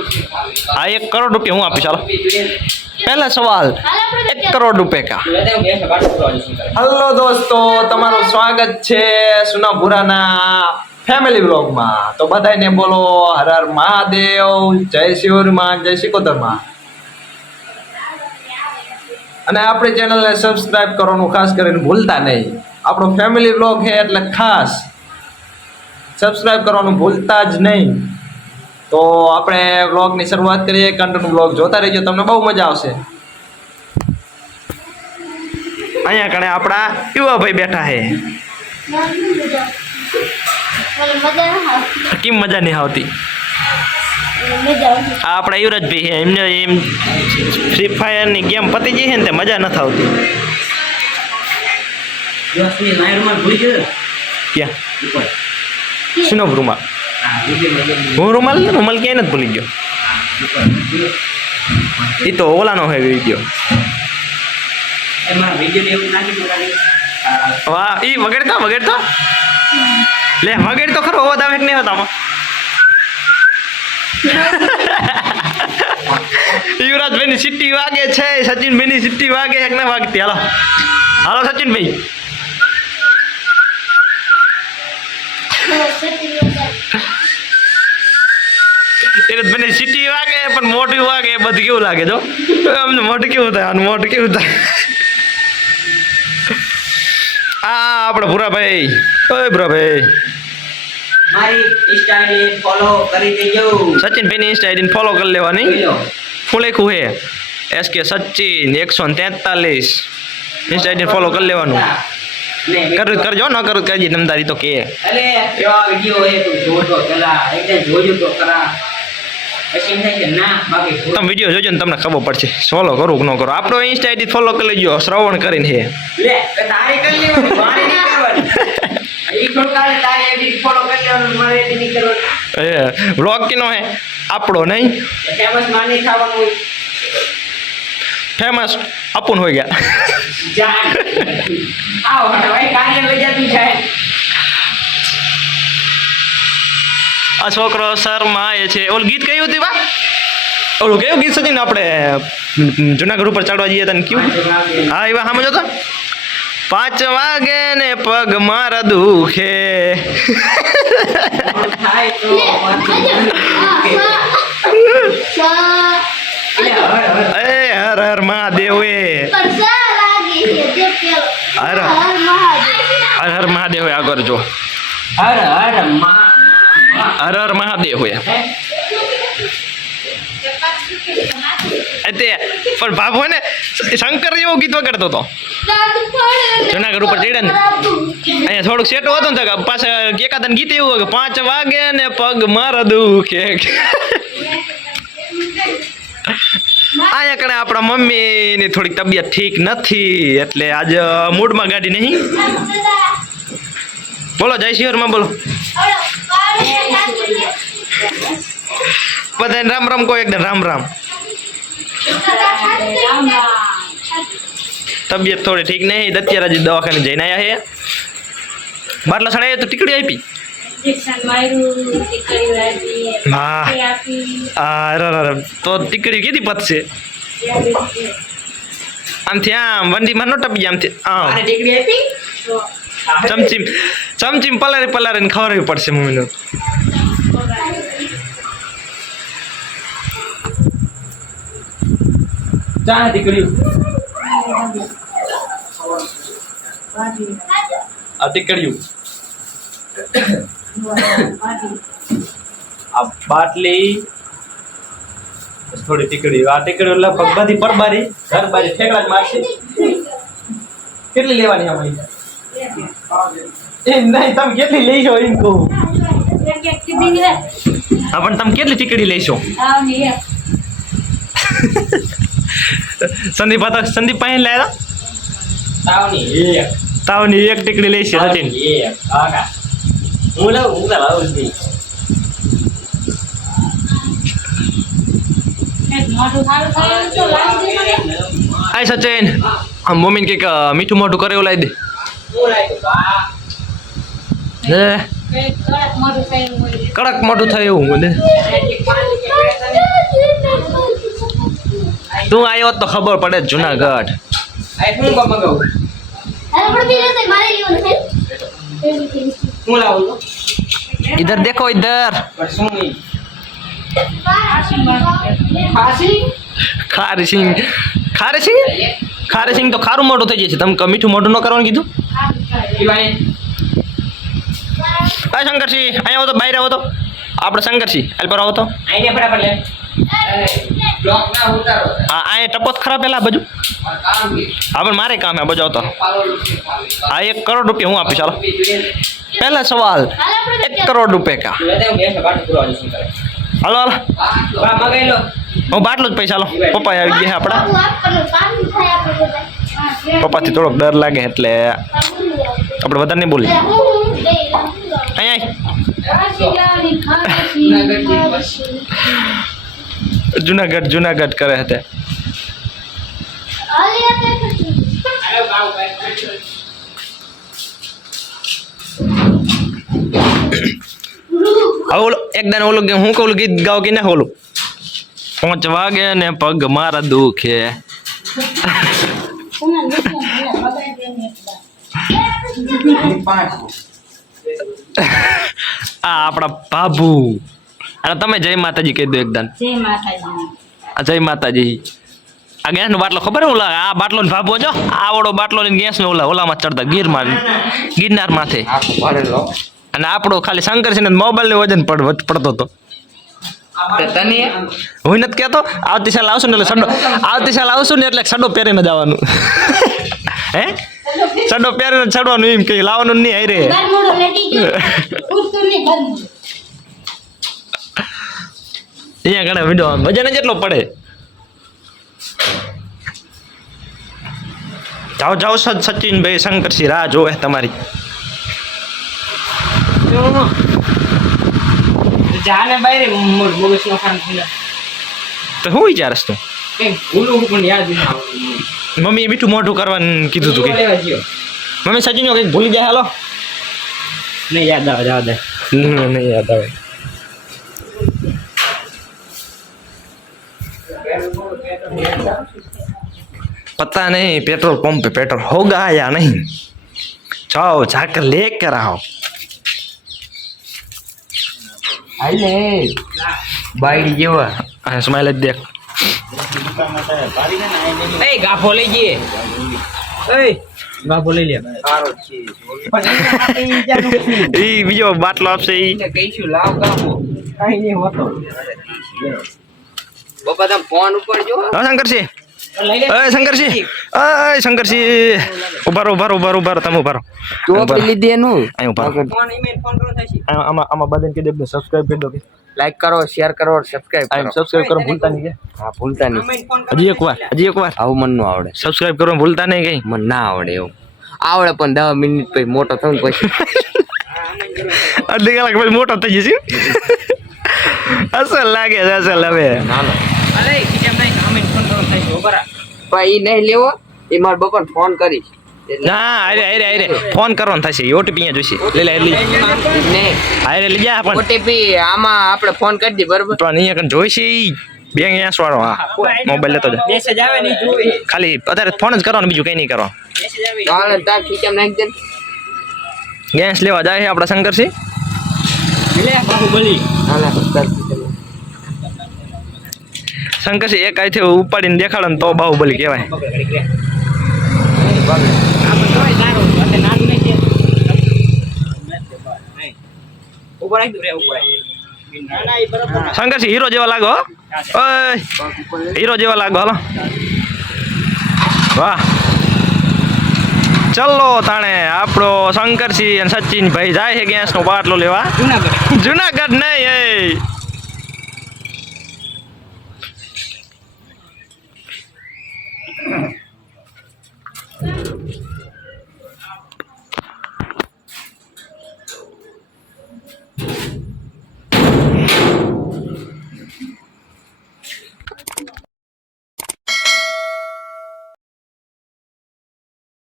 हाँ 1 करोड़ रुपया हूँ आपी। चलो पहला सवाल 1 करोड़ रुपए का। हेलो दोस्तों, तमाરું સ્વાગત છે સુનાપુરાના ફેમિલી બ્લોગમાં। તો બધાને બોલો હર હર મહાદેવ, જય શિવમાં, જય શિકોતરમાં। અને આપણી ચેનલને સબસ્ક્રાઇબ કરવાનું ખાસ કરીને ભૂલતા નહીં। આપણો ફેમિલી બ્લોગ છે એટલે ખાસ સબસ્ક્રાઇબ કરવાનું ભૂલતા જ નહીં। તો આપણે વ્લોગની શરૂઆત કરીએ। કન્ટિન્યુ વ્લોગ જોતા રહેજો, તમને બહુ મજા આવશે। અહીંયા કણે આપણા યુવા ભાઈ બેઠા છે। કેમ મજા નહીં આવતી? આ આપણા યુવરાજ ભાઈ છે, એમને એમ ફ્રી ફાયરની ગેમ પતી ગઈ છે ને તે મજા નથી આવતી। ક્યાં શીનો રૂમાલ? હું રૂમાલ ક્યાંય નથી ભૂલી ગયો। એ તો ઓલાનો હોય વિડીયો। વાહ, એ વગેડતો લે, વગેડ તો ખરો અવાજ આવે કે નહીં હોતા? યુવરાજભાઈ ની સિટ્ટી વાગે છે, સચિનભાઈ ની સિટ્ટી વાગે એક ના વાગતી। હાલો હાલો સચિનભાઈ। યુવરાજભાઈ સિટ્ટી વાગે પણ મોઢું વાગે, બધું કેવું લાગે? જો અમને મોઢું કેવું થાય, મોઢું કેવું થાય? આ આપણે ભૂરાભાઈ, ઓય ભૂરાભાઈ, મારી ઇન્સ્ટા આઈડી ફોલો કરી દેજો। સચિનભાઈ ની ઇન્સ્ટા આઈડી ફોલો કરી લેવાની। શું લખ્યું છે? SK Sachin 143 Insta ID follow કરી લેવાનું। કરું કરજો, ન કરું કરજે તમતારી તો કે। અરે એવા વિડિયો હે તું જોજો પેલા એકદમ જોજો તો કરા, પછી એમ થાય કે ના બાકી તમે વિડિયો જોજો ને તમને ખબર પડશે ફોલો કરું કે ન કરું। આપણો ઇન્સ્ટા આઈડી ફોલો કરી લેજો, શ્રવણ કરીને છે। લે તારી કરી લેવાની, મારી નહીં કરવાની। ઈ થોડું તારી આઈડી ફોલો કરી લેવાનું, મારી આઈડી નહીં કરવાની। એ વ્લોગ કેનો હે? આપણો નહીં, ફેમસ માની ખાવાનું હોય। ફેમસ અપુન હોય ગયા। જાન આવ હટ ભાઈ, કાલે લઈ જા તું જાય। આ છોકરો શર્માય છે। ઓલું ગીત કયું હતું બા? ઓલું કયું ગીત સચિન આપણે જુનાગઢ ઉપર ચડવા જઈએ તને કયું? હા એવા સમજો તો 5 વાગે ને પગ મારા દુખે। થાય તો એ હર હર મહાદેવ, એ હર હર મહાદેવ આ કરજો। હર હર મા હર હર મહાદેવ હોય તે પણ બાબુ ને શંકર જેવો ગીત વગાડતો હતો જુનાગઢ ઉપર ચડ્યા ને। અહીંયા થોડુંક સેટો હતો ને તો પાછા એકાદન ગીત એવું હોય કે 5 વાગે ને પગ મારા દુખે। અહીંયા કણે આપણા મમ્મીની થોડીક તબિયત ઠીક નથી એટલે આજ મૂડમાં ગાડી નહીં। બોલો જય શિવરમાં, બોલો બધાને રામ રામ કહો, એકદમ રામ રામ। તબિયત થોડી ઠીક નહીં, અત્યારે હજી દવાખાને જઈને આવ્યા છે। બાટલા સડાય તો ટીકડી આપી? હા તો ટીકડી કીધી પતશે? આમથી આમ વંડીમાં ન ટપી જાય, આમથી આમ ટીકડી આપી ચમચીમ પલારીને ખવડાવવી પડશે મમ્મીનું। ચા ટીકડી આ ટીકડીયું આ બાટલી થોડી ટીકડી, આ ટીકડી લગભગ બધી પરબારી ઘર બારી ઠેકડા જ મારશે। કેટલી લેવાની આમાં? એ નહીં, તમે કેટલી લઈશો એમ કહું? હા પણ તમે કેટલી ટીકડી લઈશો? સંદીપ પાસે લાયા તાવની એક ટીકડી લઈશે સચિન। હું લાવું આય સચિન, આમ મમ્મીને કંઈક મીઠું મોઢું કરે એવું લાવી દે। કડક મોઢું થાય એવું મને। તું આવ્યો તો ખબર પડે જ જુનાગઢ. આ શું મગાવું હું લાવું તો ઇધર દેખો ઇધર. પણ શું ઈ? ખાસી ખારસિંગ ખારસિંગ ખારસિંગ તો ખારું મોઢું થઈ જશે. તમે મીઠું મોઢું ન કરવાનું કીધું. ઈ ભાઈ આ શંકરસિંહ અહીંયા આવો તો બહાર આવો તો. આપણે શંકરસિંહ હાલ પર આવો તો. આઈને ફટાફટ લે બ્લોક ના ઉતારો હા આ ટપોત ખરાબ પેલા બાજુ. કામ કે હા પણ મારે કામ હે બાજુ આવતો. પાલો લૂટી હા 1 કરોડ રૂપિયા હું આપીશ ચાલો. પહેલા સવાલ 1 કરોડ રૂપિયા કા. લેતે હું બેસે બાટ પૂરો આજે શું કરે હાલો હાલો બા મગાઈ લો હું બાટલો જ પૈસા લો. પપ્પા આવી ગયા આપણા. પપ્પાથી થોડોક ડર લાગે એટલે આપણે વધારે નહીં બોલીએ. અહીંયા જુનાગઢ જુનાગઢ કરે હતા. અરે બાવ હવે ઓલો એકદાન ઓલું હું કહું ગીત ગાવ કે ના ઓલું 5 વાગે ને પગ મારા દુખે. આ આપણા બાબુ. અને તમે જય માતાજી કહી દો એકદાન. જય માતાજી. આ ગેસ નો બાટલો ખબર હે ઓલા આ બાટલો ને ભાભો જો આવડો બાટલો ને ગેસ નો ઓલામાં ચડતા ગિરનાર માથે. અને આપણો ખાલી શંકરસિંહ મોબાઈલ નું વજન પડતો હતો. તને હું નથી કહેતો આવતી સાલ આવશું ને એટલે સડો આવતી સાલ આવશું ને એટલે સડો પહેરીને જવાનું. હે સડો પહેરીને ચડવાનું એમ કે લાવવાનું નહીં હારે. અહીંયા ઘણા વિડીયો વજન જ એટલો પડે. જાઓ જાઓ સચિનભાઈ શંકરસિંહ રાહ જોવે તમારી. જાને બાયરે મગજ નો ખાન ખુલે તો હું વિચારસ તું કે ભૂલું પણ યાદ ન આવે મમ્મીએ મીઠું મોઢું કરવાનું કીધું તું કે લેવા ગયો મમ્મી સચિનો કંઈક ભૂલી જાય હાલો. નહીં યાદ આવે જવા દે નહીં યાદ આવે. पता नहीं पेट्रोल पंप पे पेट्रोल होगा या नहीं. जाओ जाकर लेकर आओ. આલે બાયડી જેવા हाँ स्माइल देख. એ ગાફો લઈ જઈએ એ ગાફો લઈ લે સારો છે ई बीजो बाटलो आपसे ई કઈશું લાવ ગાફો કાઈ નહીં હોતો બાપા તમ ફોન ઉપર જો हाँ शंकर सिंह લઈ લે अय शंकर सिंह उबारो उबारो उबारो उबारो तम उबारो તો પેલી દેનું અહીં ઉભા રહો. ફોન ઈમેલ ફોન કરો થાશી આમાં બધાને કહી દે સબસ્ક્રાઇબ કરી દો કે લાઈક કરો શેર કરો સબસ્ક્રાઇબ આમ કરો સબસ્ક્રાઇબ કરો ભૂલતા નહીં કે હા ભૂલતા નહીં હજી એક વાર આવું મન નો આવડે સબસ્ક્રાઇબ કરો ભૂલતા નહીં કઈ. મન ના આવડે એવું આવડે પણ 10 મિનિટ પછી મોટો થઉં પછી અડધી કલાક પછી મોટો થઈ જશે. અસલ લાગે છે અસલ હવે. હાલો અરે કેમ નહીં કમેન્ટ ફોન કરો થાશી ઓબરા ભાઈ નહીં લેવો એ માર બપોર ફોન કરીશ ના અરે ફોન કરવાનો થશે ઓટીપી અહીંયા જોઈશે લે ને અરે લઈ જા પણ ઓટીપી આમાં આપણે ફોન કરી દી બરોબર પણ અહીંયા કણ જોઈશે ઈ બેંક અહીંયા વાળો. હા મોબાઈલ લેતો જા મેસેજ આવે નહીં જોઈ ખાલી અત્યારે ફોન જ કરવાનો બીજું કઈ નહીં કરવાનું. મેસેજ આવે ચાલ તાર ખીચામ નાખ દે ગેસ લેવા જાય છે આપણા શંકરસિંહ. લે બાહુબલી હાલા તાર શંકરસિંહ એક આઈથી ઉપાડીને દેખાડો ને તો બાહુબલી કહેવાય. શંકરસિંહ હીરો જેવા લાગો. ઓય હીરો જેવા લાગો હાલો. વાહ ચલો તાણે આપણો શંકરસિંહ અને સચિનભાઈ જાય છે ગેસ નો બાટલો લેવા જુનાગઢ નહીં. એ